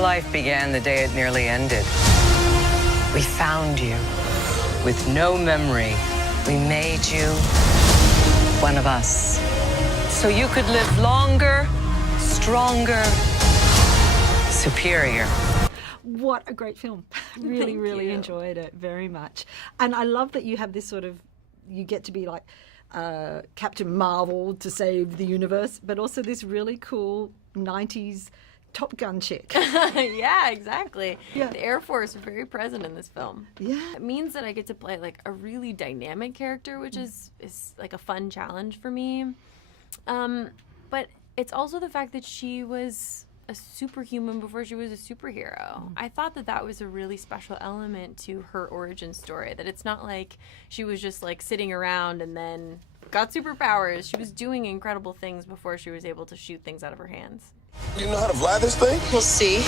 life began the day it nearly ended. We found you with no memory. We made you one of us, so you could live longer, stronger, superior. What a great film. Really enjoyed it very much. And I love that you have this sort of, you get to be like Captain Marvel to save the universe, but also this really cool 90s Top Gun chick. Yeah, exactly. Yeah. The Air Force is very present in this film. Yeah. It means that I get to play like a really dynamic character, which is like a fun challenge for me. But it's also the fact that she was a superhuman before she was a superhero. I thought that that was a really special element to her origin story, that it's not like she was just like sitting around and then got superpowers. She was doing incredible things before she was able to shoot things out of her hands. You know how to fly this thing? We'll see.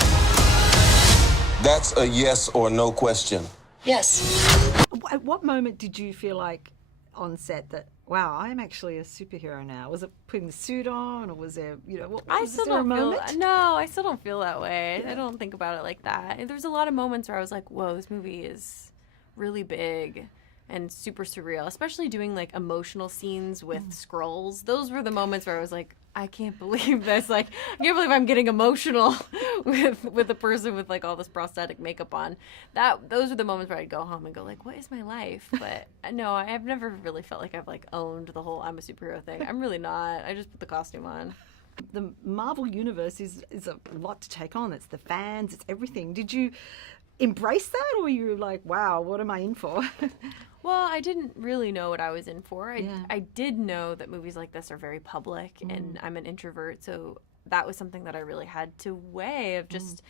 That's a yes or no question. Yes. At what moment did you feel like on set that, wow, I'm actually a superhero now? Was it putting the suit on, or was there, you know, was there a moment? I still don't feel that way. Yeah. I don't think about it like that. There's a lot of moments where I was like, whoa, this movie is really big and super surreal, especially doing like emotional scenes with Skrulls. Those were the moments where I was like, I can't believe this. Like, I can't believe I'm getting emotional with a person with like all this prosthetic makeup on. Those are the moments where I'd go home and go like, what is my life? But no, I've never really felt like I've like owned the whole I'm a superhero thing. I'm really not. I just put the costume on. The Marvel universe is a lot to take on. It's the fans, it's everything. Did you embrace that, or were you like, wow, what am I in for? Well, I didn't really know what I was in for. I did know that movies like this are very public, and I'm an introvert, so that was something that I really had to weigh of just,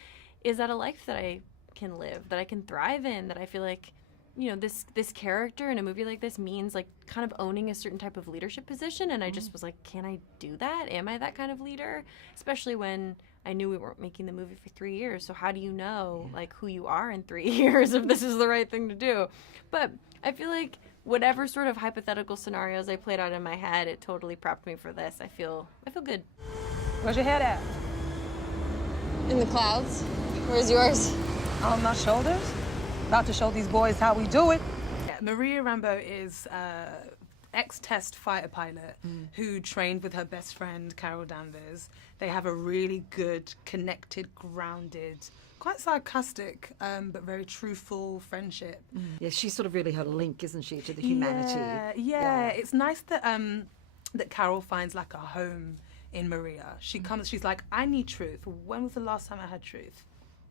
is that a life that I can live, that I can thrive in, that I feel like, you know, this character in a movie like this means like kind of owning a certain type of leadership position, and I just was like, can I do that? Am I that kind of leader? Especially when I knew we weren't making the movie for 3 years, so how do you know like who you are in 3 years if this is the right thing to do? But I feel like whatever sort of hypothetical scenarios I played out in my head, it totally prepped me for this. I feel good. Where's your head at? In the clouds. Where's yours? On my shoulders. About to show these boys how we do it. Yeah, Maria Rambeau is ex-test fighter pilot who trained with her best friend, Carol Danvers. They have a really good, connected, grounded, quite sarcastic, but very truthful friendship. Yeah, she's sort of really her link, isn't she, to the humanity? Yeah. It's nice that that Carol finds like a home in Maria. She's like, I need truth. When was the last time I had truth?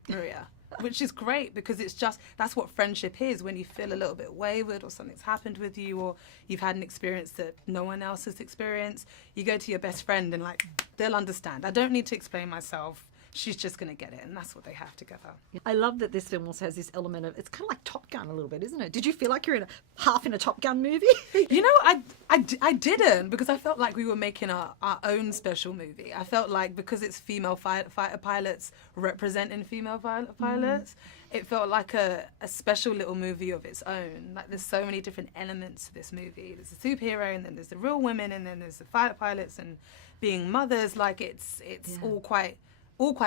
Maria. Which is great, because it's just, that's what friendship is, when you feel a little bit wayward or something's happened with you, or you've had an experience that no one else has experienced. You go to your best friend and like, they'll understand. I don't need to explain myself. She's just going to get it, and that's what they have together. I love that this film also has this element of, it's kind of like Top Gun a little bit, isn't it? Did you feel like you're half in a Top Gun movie? You know, I didn't, because I felt like we were making our own special movie. I felt like because it's female fighter pilots representing female pilots, it felt like a special little movie of its own. Like, there's so many different elements to this movie. There's the superhero, and then there's the real women, and then there's the fighter pilots and being mothers. Like, it's all quite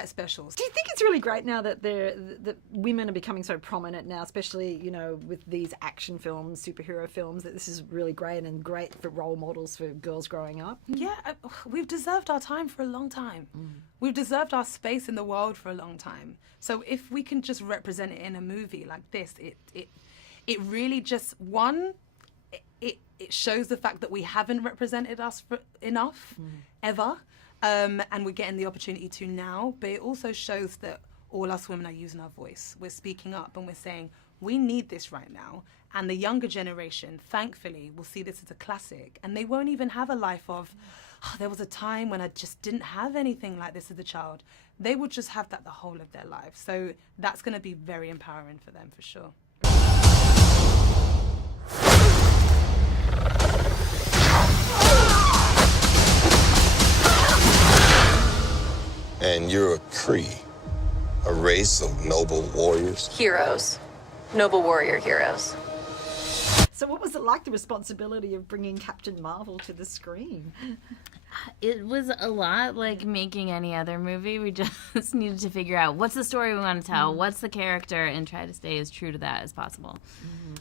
special. Do you think it's really great now that that women are becoming so prominent now, especially, you know, with these action films, superhero films, that this is really great and great for role models for girls growing up? Yeah, we've deserved our time for a long time. We've deserved our space in the world for a long time. So if we can just represent it in a movie like this, it really just, it shows the fact that we haven't represented us enough ever. And we're getting the opportunity to now, but it also shows that all us women are using our voice. We're speaking up and we're saying, we need this right now. And the younger generation, thankfully, will see this as a classic, and they won't even have a life of, there was a time when I just didn't have anything like this as a child. They will just have that the whole of their life. So that's going to be very empowering for them, for sure. And you're a Cree, a race of noble warriors? Heroes. Noble warrior heroes. So what was it like, the responsibility of bringing Captain Marvel to the screen? It was a lot like making any other movie. We just needed to figure out what's the story we want to tell, what's the character, and try to stay as true to that as possible.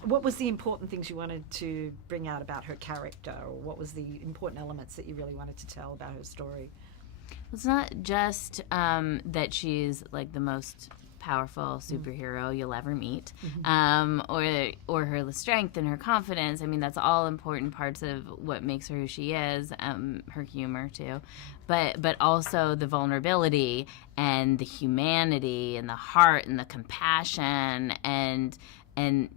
What was the important things you wanted to bring out about her character, or what was the important elements that you really wanted to tell about her story? It's not just that she's like the most powerful superhero you'll ever meet, or her strength and her confidence. I mean, that's all important parts of what makes her who she is. Her humor too, but also the vulnerability and the humanity and the heart and the compassion and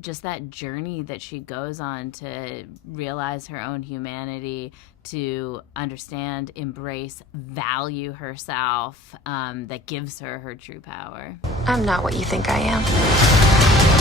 just that journey that she goes on to realize her own humanity, to understand, embrace, value herself, that gives her her true power. I'm not what you think I am.